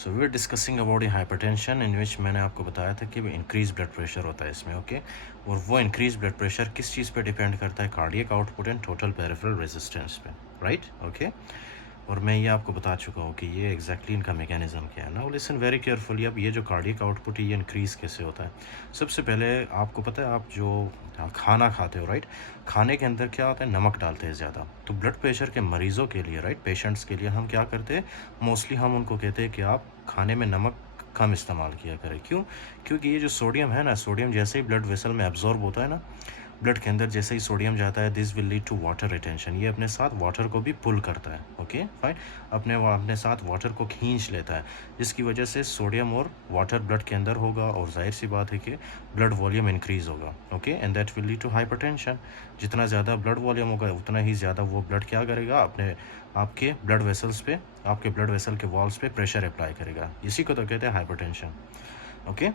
So we are discussing about hypertension in which मैंने आपको बताया था कि इंक्रीज ब्लड प्रेशर होता है इसमें, ओके। और वो इंक्रीज ब्लड प्रेशर किस चीज़ पे डिपेंड करता है? Cardiac output and total peripheral resistance पे, राइट, ओके। और मैं ये आपको बता चुका हूँ कि ये एग्जैक्टली इनका मैकेनिज्म क्या है ना। Listen very carefully. अब ये जो कार्डियक आउटपुट है ये इंक्रीज़ कैसे होता है? सबसे पहले आपको पता है, आप जो खाना खाते हो, राइट, खाने के अंदर क्या होता है? नमक डालते हैं ज़्यादा। तो ब्लड प्रेशर के मरीज़ों के लिए, राइट, पेशेंट्स के लिए हम क्या करते हैं? मोस्टली हम उनको कहते हैं कि आप खाने में नमक कम इस्तेमाल किया करें। क्यों? क्योंकि ये जो सोडियम है ना, सोडियम जैसे ही ब्लड वेसल में एब्जॉर्ब होता है ना, ब्लड के अंदर जैसे ही सोडियम जाता है, this will lead to water retention. ये अपने साथ वाटर को भी पुल करता है, ओके फाइन, अपने साथ वाटर को खींच लेता है, जिसकी वजह से सोडियम और वाटर ब्लड के अंदर होगा और जाहिर सी बात है कि ब्लड वॉल्यूम इंक्रीज होगा, okay, and that will lead to hypertension. जितना ज़्यादा ब्लड वॉल्यूम होगा उतना ही ज़्यादा वो ब्लड क्या करेगा? अपने आपके ब्लड वेसल्स पे, आपके ब्लड वेसल के वॉल्स पे प्रेशर अप्लाई करेगा। इसी को तो कहते हैं हाइपरटेंशन, ओके।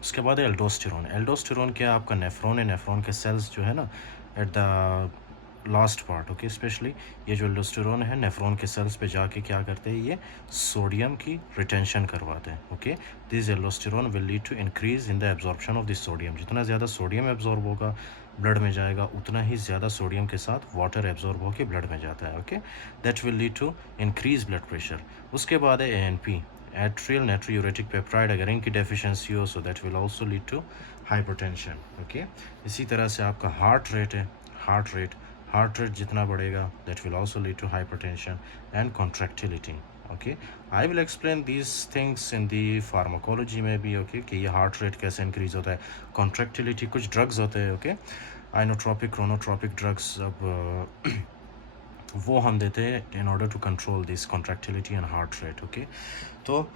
उसके बाद है एल्डोस्टेरोन। एल्डोस्टेरोन क्या? आपका नेफ्रॉन है, नेफ्रॉन के सेल्स जो है ना at the last part, okay, specially ये जो एल्डोस्टेरोन है नेफ्रॉन के सेल्स पे जाके क्या करते हैं? ये सोडियम की रिटेंशन करवाते हैं, okay. This aldosterone will lead to increase in the absorption of this sodium. जितना ज़्यादा सोडियम एब्जॉर्ब होगा ब्लड में जाएगा, उतना ही ज़्यादा सोडियम के साथ वाटर एब्जॉर्ब होकर ब्लड में जाता है, okay. That will lead to increase blood pressure. उसके बाद है ANP, एट्रियल नाइट्रोयूरेटिक पेप्टाइड। अगर इनकी डेफिशिएंसी हो so that will also lead to hypertension, okay. इसी तरह से आपका हार्ट रेट है, हार्ट रेट जितना बढ़ेगा that will also lead to hypertension and contractility, okay. I will explain these things in the pharmacology में भी, ओके, कि ये हार्ट रेट कैसे इंक्रीज होता है, कॉन्ट्रैक्टिलिटी, कुछ ड्रग्स होते हैं, ओके, आइनोट्रोपिक क्रोनोट्रोपिक ड्रग्स। अब वो हम देते हैं in order to control this contractility and heart rate, okay. तो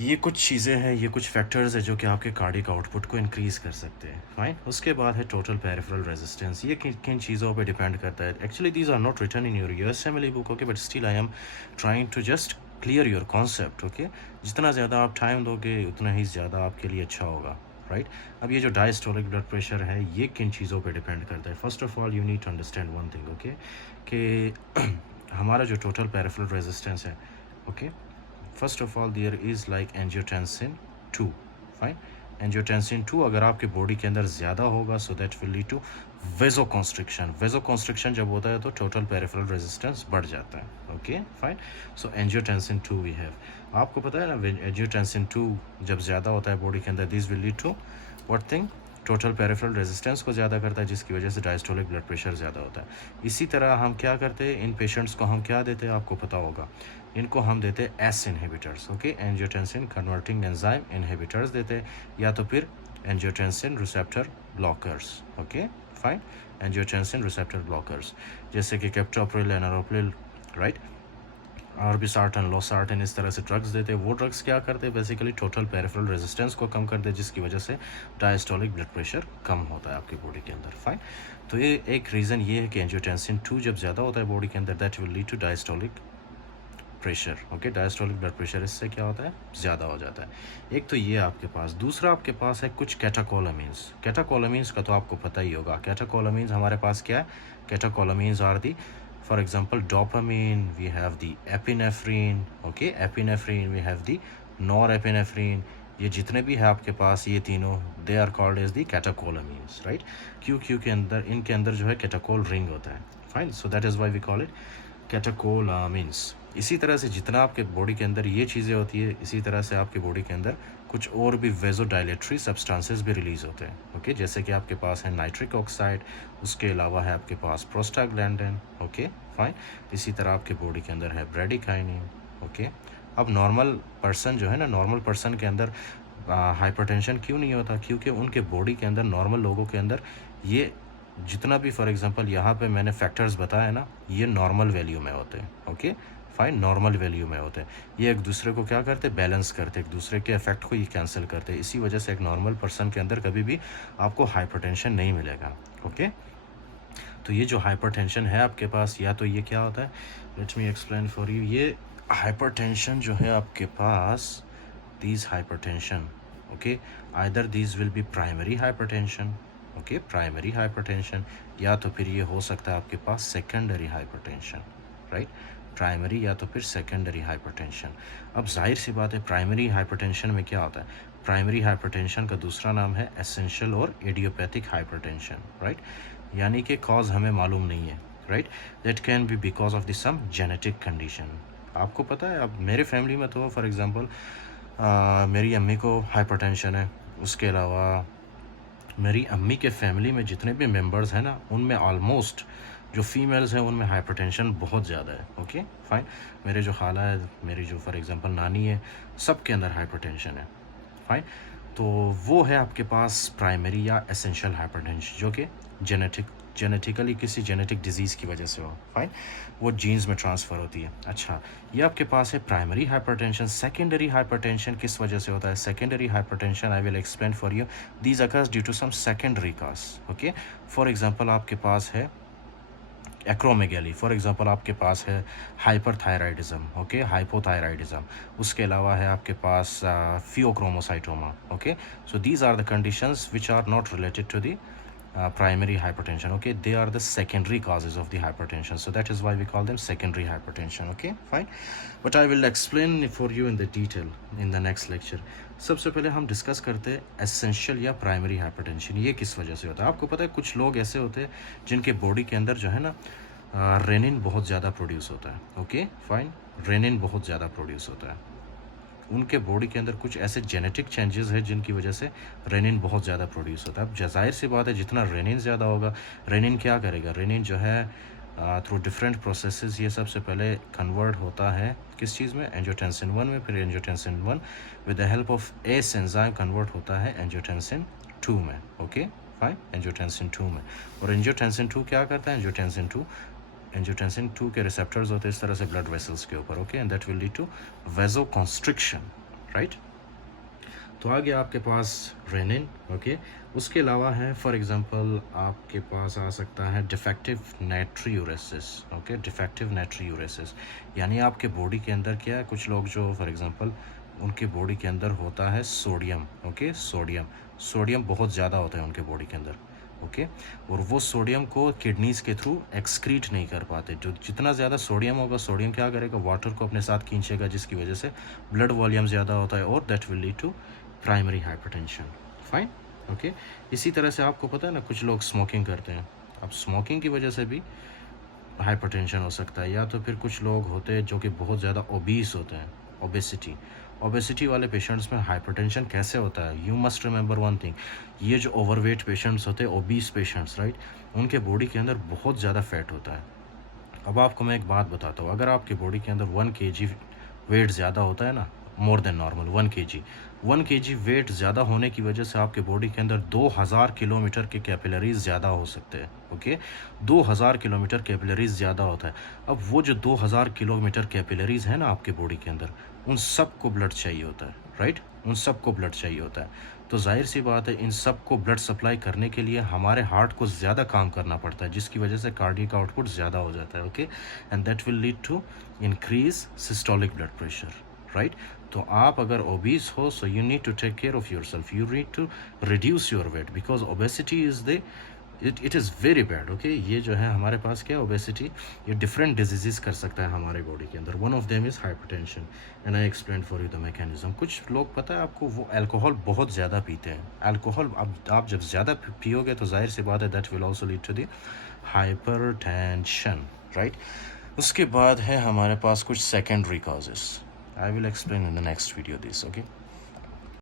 ये कुछ चीज़ें हैं, ये कुछ फैक्टर्स है जो कि आपके कार्डियक आउटपुट को इंक्रीज़ कर सकते हैं, फाइन। उसके बाद है टोटल पेरिफेरल रेजिस्टेंस। ये किन किन चीज़ों पे डिपेंड करता है? Actually these are not written in your USMLE book, okay, but still I am trying to just clear your concept, okay. जितना ज़्यादा आप टाइम दोगे उतना ही ज़्यादा आपके लिए अच्छा होगा, राइट। अब ये जो डायस्टोलिक ब्लड प्रेशर है ये किन चीज़ों पे डिपेंड करता है? First of all you need to understand one thing, okay, कि हमारा जो टोटल पेरिफेरल रेजिस्टेंस है, okay, first of all there is like angiotensin 2, fine. Angiotensin 2 अगर आपके बॉडी के अंदर ज़्यादा होगा so that will lead to vasoconstriction. Vasoconstriction जब होता है तो टोटल पेरिफेरल रेजिस्टेंस बढ़ जाता है, okay fine. So angiotensin 2 we have. आपको पता है ना, एंजियोटेंसिन 2 जब ज़्यादा होता है बॉडी के अंदर, this will lead to what thing? Total peripheral resistance को ज़्यादा करता है, जिसकी वजह से डायस्टोलिक ब्लड प्रेशर ज़्यादा होता है। इसी तरह हम क्या करते हैं, इन पेशेंट्स को हम क्या देते हैं आपको पता होगा, इनको हम देते हैं S inhibitors, okay, angiotensin converting enzyme inhibitors देते हैं, या तो फिर angiotensin receptor blockers, okay fine, angiotensin receptor blockers, जैसे कि कैप्टोप्रिल, एनारोप्रिल, राइट, आर्बिसार्टन, लोसार्टन, इस तरह से ड्रग्स देते हैं। वो ड्रग्स क्या करते हैं? बेसिकली टोटल पेरिफेरल रेजिस्टेंस को कम करते हैं, जिसकी वजह से डायस्टोलिक ब्लड प्रेशर कम होता है आपकी बॉडी के अंदर, फाइन। तो ये एक रीज़न ये है कि एंजियोटेंसिन 2 जब ज़्यादा होता है बॉडी के अंदर that will lead to diastolic pressure, okay, diastolic blood pressure इससे क्या होता है? ज़्यादा हो जाता है। एक तो ये आपके पास, दूसरा आपके पास है कुछ कैटाकोलामीन्स। कैटाकोलामीन्स का तो आपको पता ही होगा। कैटाकोलामीन्स हमारे पास क्या है? Catecholamines are the, for example, dopamine, we have the epinephrine, okay, epinephrine, we have the norepinephrine। ये जितने भी है आपके पास ये तीनों, they are called as the catecholamines, right. क्यू के अंदर, इनके अंदर जो है कैटाकोल रिंग होता है, fine. So that is why we call it catecholamines. इसी तरह से जितना आपके बॉडी के अंदर ये चीज़ें होती है, इसी तरह से आपके बॉडी के अंदर कुछ और भी वेजोडाइलेटरी सब्सटेंसेस भी रिलीज़ होते हैं, ओके, जैसे कि आपके पास है नाइट्रिक ऑक्साइड, उसके अलावा है आपके पास प्रोस्टाग्लैंडिन, ओके फाइन। इसी तरह आपके बॉडी के अंदर है ब्रेडिकाइनिन, ओके। अब नॉर्मल पर्सन जो है ना, नॉर्मल पर्सन के अंदर हाइपरटेंशन क्यों नहीं होता? क्योंकि उनके बॉडी के अंदर, नॉर्मल लोगों के अंदर ये जितना भी, फॉर एग्जांपल यहाँ पे मैंने फैक्टर्स बताया ना, ये नॉर्मल वैल्यू में होते हैं, ओके फाइन, नॉर्मल वैल्यू में होते हैं। ये एक दूसरे को क्या करते? बैलेंस करते, एक दूसरे के इफेक्ट को ये कैंसिल करते। इसी वजह से एक नॉर्मल पर्सन के अंदर कभी भी आपको हाइपरटेंशन नहीं मिलेगा, ओके। तो ये जो हाइपरटेंशन है आपके पास, या तो ये क्या होता है, let me explain for you. ये हाइपरटेंशन जो है आपके पास, these hypertension, okay, either these will be primary hypertension, okay, primary hypertension, या तो फिर ये हो सकता है आपके पास सेकेंडरी हाइपरटेंशन, राइट। प्राइमरी या तो फिर सेकेंडरी हाइपरटेंशन। अब जाहिर सी बात है प्राइमरी हाइपरटेंशन में क्या होता है, प्राइमरी हाइपरटेंशन का दूसरा नाम है एसेंशियल और इडियोपैथिक हाइपरटेंशन, राइट। यानी कि कॉज हमें मालूम नहीं है, right. That can be because of the some genetic condition. आपको पता है, अब मेरे फैमिली में तो फॉर एग्जांपल मेरी अम्मी को हाइपरटेंशन है, उसके अलावा मेरी अम्मी के फैमिली में जितने भी मेंबर्स हैं ना, उनमें ऑलमोस्ट जो फीमेल्स हैं उनमें हाइपरटेंशन बहुत ज़्यादा है। Okay fine. मेरे जो खाला है, मेरी जो फॉर एग्जांपल नानी है, सबके अंदर हाइपरटेंशन है। फाइन। तो वो है आपके पास प्राइमरी या एसेंशियल हाइपरटेंशन, जो कि जेनेटिकली किसी जेनेटिक डिजीज़ की वजह से हो। फाइन। वो जीन्स में ट्रांसफ़र होती है। अच्छा, ये आपके पास है प्राइमरी हाइपरटेंशन। सेकेंडरी हाइपरटेंशन किस वजह से होता है? Secondary hypertension I will explain for you. These occurs due to some secondary cause. Okay, for example आपके पास है एक्रोमेगैली, फॉर एग्जांपल आपके पास है हाइपरथायराइडिज्म, ओके, हाइपोथायराइडिज्म। उसके अलावा है आपके पास pheochromocytoma. Okay, so these are the conditions which are not related to the primary hypertension. Okay, they are the secondary causes of the hypertension, so that is why we call them secondary hypertension. Okay, fine, but I will explain for you in the detail in the next lecture. सबसे पहले हम discuss करते हैं essential या primary hypertension. ये किस वजह से होता है? आपको पता है कुछ लोग ऐसे होते हैं जिनके बॉडी के अंदर जो है ना रेनिन बहुत ज़्यादा प्रोड्यूस होता है। ओके फाइन, रेनिन बहुत ज़्यादा प्रोड्यूस होता है। उनके बॉडी के अंदर कुछ ऐसे जेनेटिक चेंजेस हैं जिनकी वजह से रेनिन बहुत ज़्यादा प्रोड्यूस होता है। अब जाहिर सी बात है जितना रेनिन ज़्यादा होगा, रेनिन क्या करेगा? रेनिन जो है थ्रू डिफरेंट प्रोसेसेस ये सबसे पहले कन्वर्ट होता है किस चीज़ में? एंजियोटेंसिन 1 में। फिर angiotensin 1 with the help of ACE enzyme convert होता है एंजियोटेंसिन 2 में। ओके फाइन, एंजियोटेंसिन 2 में। और एंजियोटेंसिन 2 क्या करता है? एंजियोटेंसिन 2 के रिसेप्टर्स होते हैं इस तरह से ब्लड वेसल्स के ऊपर। Okay, and that will lead to vasoconstriction, right. तो आ गया आपके पास रेनिन। ओके, उसके अलावा है फॉर एग्जांपल आपके पास आ सकता है डिफेक्टिव नाइट्रियूरेसिस। ओके, डिफेक्टिव नाइट्रियूरेसिस यानी आपके बॉडी के अंदर क्या है, कुछ लोग जो फॉर एग्जांपल उनके बॉडी के अंदर होता है सोडियम। ओके, सोडियम बहुत ज़्यादा होता है उनके बॉडी के अंदर। ओके, और वो सोडियम को किडनीज़ के थ्रू एक्सक्रीट नहीं कर पाते। जो जितना ज़्यादा सोडियम होगा, सोडियम क्या करेगा? वाटर को अपने साथ खींचेगा, जिसकी वजह से ब्लड वॉल्यूम ज़्यादा होता है और that will lead to primary hypertension. Fine. Okay, इसी तरह से आपको पता है ना, कुछ लोग स्मोकिंग करते हैं। अब स्मोकिंग की वजह से भी हाइपरटेंशन हो सकता है। या तो फिर कुछ लोग होते हैं जो कि बहुत ज़्यादा ओबीस होते हैं, ओबेसिटी वाले पेशेंट्स में हाइपरटेंशन कैसे होता है? You must remember one thing, ये जो ओवरवेट पेशेंट्स होते हैं, ओबीस पेशेंट्स, राइट, उनके बॉडी के अंदर बहुत ज़्यादा फैट होता है। अब आपको मैं एक बात बताता हूँ, अगर आपके बॉडी के अंदर 1 kg वेट ज़्यादा होता है ना, more than normal 1 kg weight ज़्यादा होने की वजह से आपके बॉडी के अंदर 2000 किलोमीटर के कैपिलरीज ज़्यादा हो सकते हैं। ओके, 2000 किलोमीटर कैपिलरीज ज़्यादा होता है। अब वो जो 2000 किलोमीटर कैपिलरीज है ना आपके बॉडी के अंदर, उन सब को ब्लड चाहिए होता है, राइट, उन सब को ब्लड चाहिए होता है। तो जाहिर सी बात है इन सब को ब्लड सप्लाई करने के लिए हमारे हार्ट को ज़्यादा काम करना पड़ता है, जिसकी वजह से कार्डियक आउटपुट ज़्यादा हो जाता है। Okay, and that will lead to increase systolic blood pressure, right. तो आप अगर ओबीस हो, so you need to take care of yourself, you need to reduce your weight, because obesity is the it is very bad. Okay, ये जो है हमारे पास क्या, ओबेसिटी, ये डिफरेंट डिजीज़ कर सकता है हमारे बॉडी के अंदर। One of them is hypertension and I explain for you the mechanism. कुछ लोग पता है आपको, वो अल्कोहल बहुत ज़्यादा पीते हैं। अल्कोहल अब आप जब ज़्यादा पियोगे तो जाहिर सी बात है that will also lead to the hypertension, right. उसके बाद है हमारे पास कुछ secondary causes. I will explain in the next video this, okay?